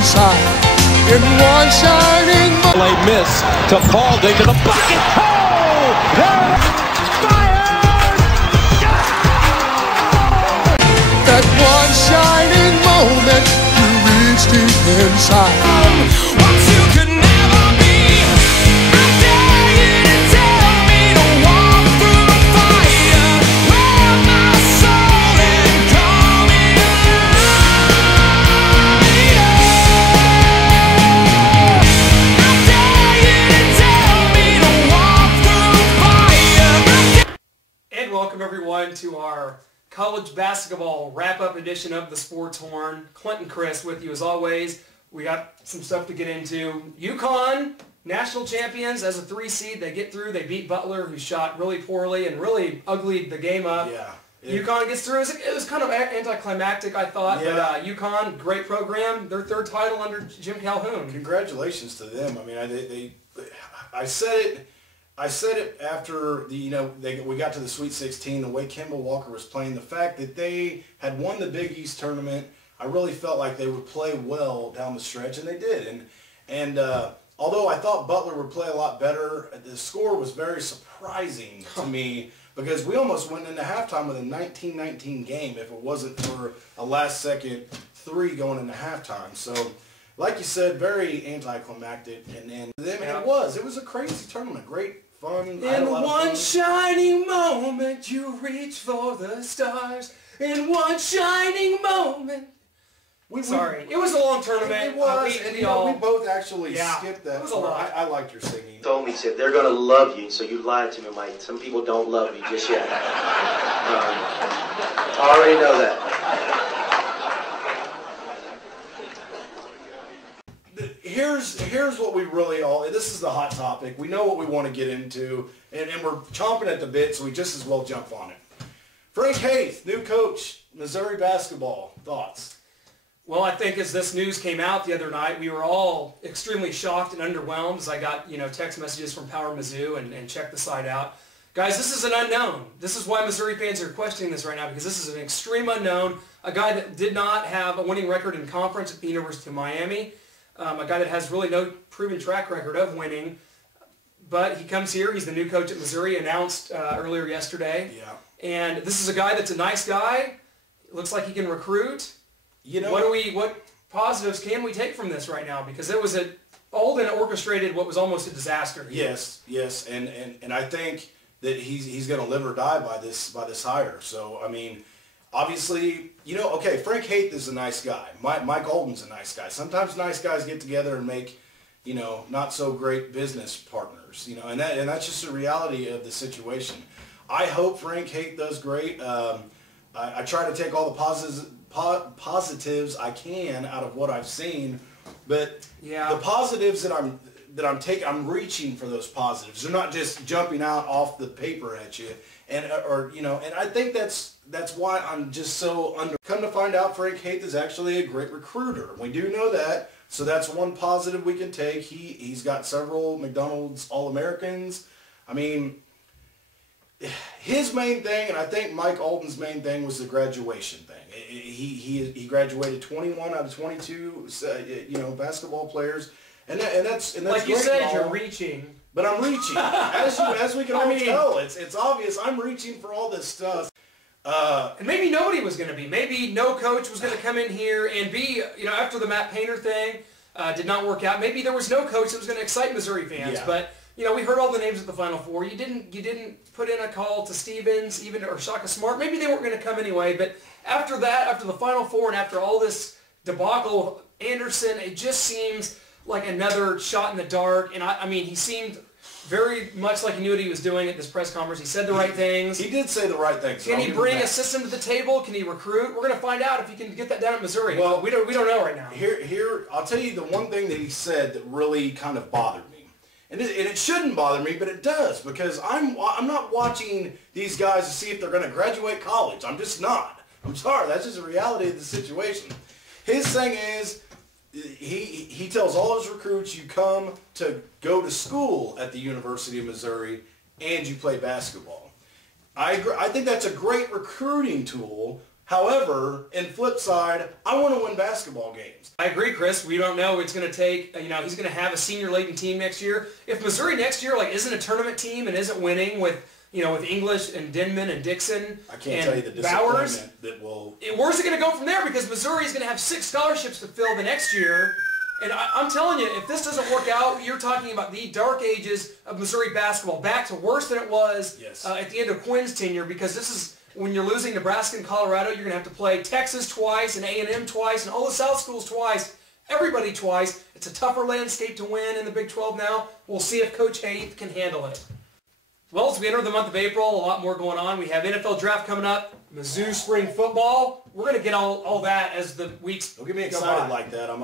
inside. In one shining play miss to Paulding to the bucket. Oh! There! Fired! that one shining moment, you reach deep inside. What you could never be, I dare you to tell me to walk through the fire, wear my soul and call me alive. I dare you to tell me to walk through the fire. And welcome everyone to our college basketball wrap-up edition of the Sports Horn. Clint and Chris with you as always. We got some stuff to get into. UCONN, national champions as a 3 seed. They get through. They beat Butler, who shot really poorly and really uglied the game up. Yeah. UCONN gets through. It was kind of anticlimactic, I thought. Yeah. But UCONN, great program. Their third title under Jim Calhoun. Congratulations to them. I mean, I said it after we got to the Sweet 16. The way Kemba Walker was playing, the fact that they had won the Big East tournament, I really felt like they would play well down the stretch, and they did. And although I thought Butler would play a lot better, the score was very surprising to me because we almost went into halftime with a 19-19 game if it wasn't for a last-second three going into halftime. So, like you said, very anticlimactic, and it was a crazy tournament, great fun. In one shining moment, you reach for the stars. In one shining moment. Sorry, it was a long tournament. It was, and we both actually Yeah, skipped that. it was a lot. I liked your singing. He told me, he said, they're going to love you, so you lied to me, Mike. Some people don't love you just yet. I already know that. Here's what we really this is the hot topic. We know what we want to get into, and we're chomping at the bit, so we just as well jump on it. Frank Haith, new coach, Missouri basketball. Thoughts? Well, I think as this news came out the other night, we were all extremely shocked and underwhelmed as I got, text messages from Power Mizzou and checked the site out. Guys, this is an unknown. This is why Missouri fans are questioning this right now, because this is an extreme unknown. A guy that did not have a winning record in conference at the University of Miami. A guy that has really no proven track record of winning. But he comes here. He's the new coach at Missouri, announced earlier yesterday. Yeah. And this is a guy that's a nice guy. Looks like he can recruit. What positives can we take from this right now? Because it was Alden orchestrated what was almost a disaster here. Yes, and I think that he's going to live or die by this hire. So I mean, obviously, okay, Frank Haith is a nice guy. Mike Alden's a nice guy. Sometimes nice guys get together and make not so great business partners. And that's just the reality of the situation. I hope Frank Haith does great. I try to take all the positives I can out of what I've seen, but the positives that I'm taking, I'm reaching for those positives. They're not just jumping out off the paper at you, and I think that's why I'm just so under. Come to find out, Frank Haith is actually a great recruiter. We do know that, so that's one positive we can take. He's got several McDonald's All-Americans. I mean, his main thing, and I think Mike Alden's main thing, was the graduation thing. He graduated 21 out of 22, basketball players, and that's like you great said, you're reaching. But I'm reaching, as we can all tell. It's obvious. I'm reaching for all this stuff. And maybe nobody was going to be. Maybe no coach was going to come in here and be, after the Matt Painter thing did not work out. Maybe there was no coach that was going to excite Missouri fans, Yeah. but. We heard all the names at the Final Four. You didn't put in a call to Stevens, or Shaka Smart. Maybe they weren't going to come anyway. But after that, after the Final Four, and after all this debacle with Anderson, it just seems like another shot in the dark. And I mean, he seemed very much like he knew what he was doing at this press conference. He said the right things. He did say the right things. Can he bring a system to the table? Can he recruit? We're going to find out if he can get that down at Missouri. Well, we don't know right now. Here, I'll tell you the one thing that he said that really kind of bothered me. And it shouldn't bother me, but it does, because I'm not watching these guys to see if they're going to graduate college. I'm just not. I'm sorry. That's just the reality of the situation. His thing is, he tells all his recruits, you come to go to school at the University of Missouri and you play basketball. I think that's a great recruiting tool. However, in flip side, I want to win basketball games. I agree, Chris. We don't know. It's going to take, he's going to have a senior-laden team next year. If Missouri next year, isn't a tournament team and isn't winning with English and Denman and Dixon I can't and tell you the Bowers, disappointment that will... Where's it going to go from there? Because Missouri is going to have 6 scholarships to fill the next year. And I'm telling you, if this doesn't work out, you're talking about the dark ages of Missouri basketball, back to worse than it was at the end of Quinn's tenure, because this is... When you're losing Nebraska and Colorado, you're going to have to play Texas twice and A&M twice and all the South schools twice, everybody twice. It's a tougher landscape to win in the Big 12 now. We'll see if Coach Haith can handle it. Well, as we enter the month of April, a lot more going on. We have NFL draft coming up, Mizzou spring football. We're going to get all that as the weeks Don't get me excited like that. I don't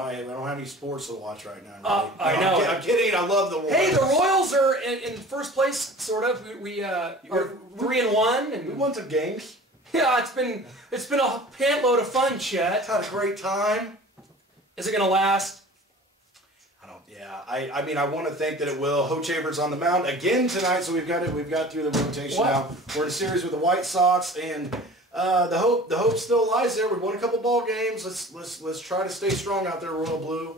have any sports to watch right now. Really. I know. I'm kidding. I love the Royals. Hey, the Royals are in first place, sort of. We are 3-1, and We won some games. Yeah, it's been a pantload of fun, Chet. Had a great time. Is it going to last? I mean, I want to think that it will. Hochaber's on the mound again tonight, so we've got through the rotation now. We're in a series with the White Sox, and the hope still lies there. We've won a couple ball games. Let's try to stay strong out there, Royal Blue.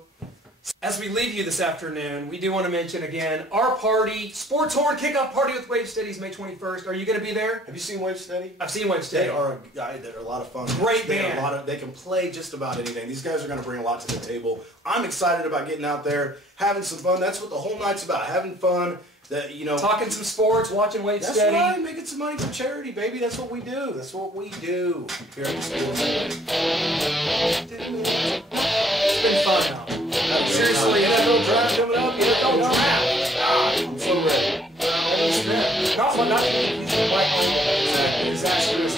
As we leave you this afternoon, we do want to mention again our party, Sports Horn Kickoff Party with Wave Steadies, May 21st. Are you going to be there? Have you seen Wave Steady? I've seen Wave Steady. They're a lot of fun. Great band. They can play just about anything. These guys are going to bring a lot to the table. I'm excited about getting out there, having some fun. That's what the whole night's about, having fun. Talking some sports, watching Wave Steady. That's right, making some money for charity, baby. That's what we do. That's what we do here at the Sports. It's been fun now. Seriously, NFL draft coming up. NFL draft. I'm so ready. Not disastrous.